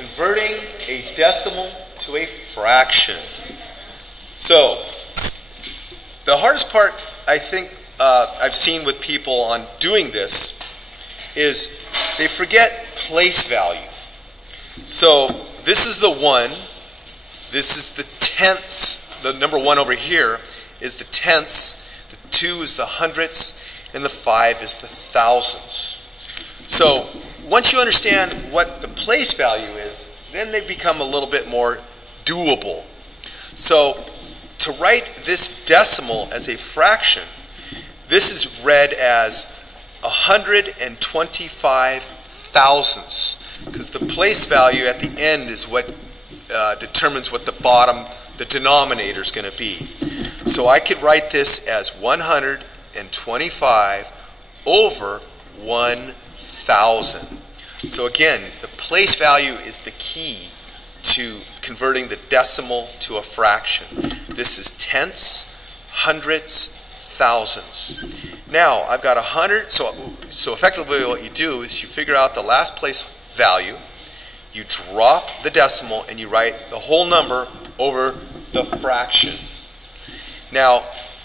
converting a decimal to a fraction. So, the hardest part I think I've seen with people on doing this is they forget place value. So, this is the 1, this is the tenths, the number 1 over here is the tenths, the 2 is the hundredths, and the 5 is the thousandths. So, once you understand what the place value is, then they become a little bit more doable. So, to write this decimal as a fraction, this is read as 125 thousandths, because the place value at the end is what determines what the denominator is going to be. So I could write this as 125 over 1,000. So again, the place value is the key to converting the decimal to a fraction. This is tenths, hundredths, thousandths. Now, I've got 100, so effectively what you do is you figure out the last place value, you drop the decimal, and you write the whole number over the fraction. Now,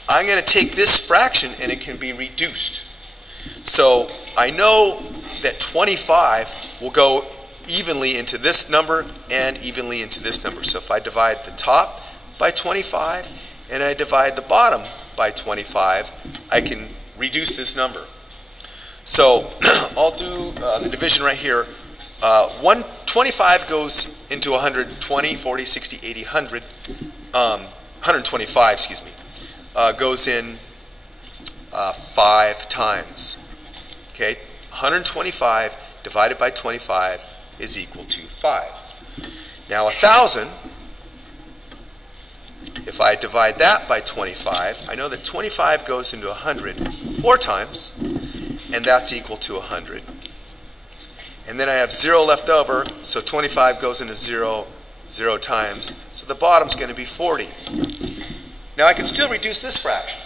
I'm going to take this fraction and it can be reduced. So, I know that 25 will go evenly into this number and evenly into this number. So if I divide the top by 25 and I divide the bottom by 25, I can reduce this number. So I'll do the division right here. 125 goes into 120, 40, 60, 80, 100. 125, excuse me, goes in 5 times. Okay, 125 divided by 25 is equal to 5. Now 1,000, if I divide that by 25, I know that 25 goes into 100 4 times, and that's equal to 100. And then I have 0 left over, so 25 goes into 0 times, so the bottom's going to be 40. Now I can still reduce this fraction.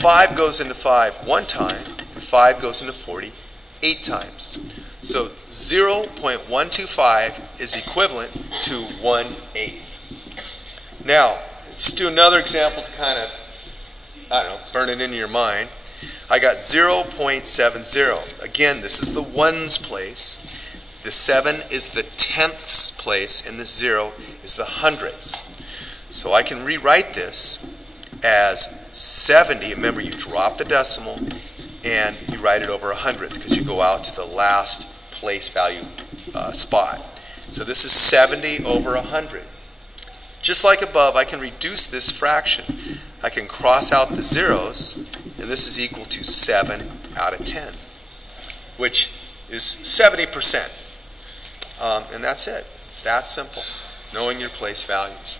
5 goes into 5 1 time, and 5 goes into 40 8 times. So 0.125 is equivalent to 1/8. Now, just do another example to kind of, burn it into your mind. I got 0.70. Again, this is the ones place. The 7 is the tenths place, and the 0 is the hundredths. So I can rewrite this as 70. Remember, you drop the decimal, and you write it over 100th because you go out to the last place value spot. So this is 70 over 100. Just like above, I can reduce this fraction. I can cross out the zeros, and this is equal to 7 out of 10, which is 70%. And that's it. It's that simple, knowing your place values.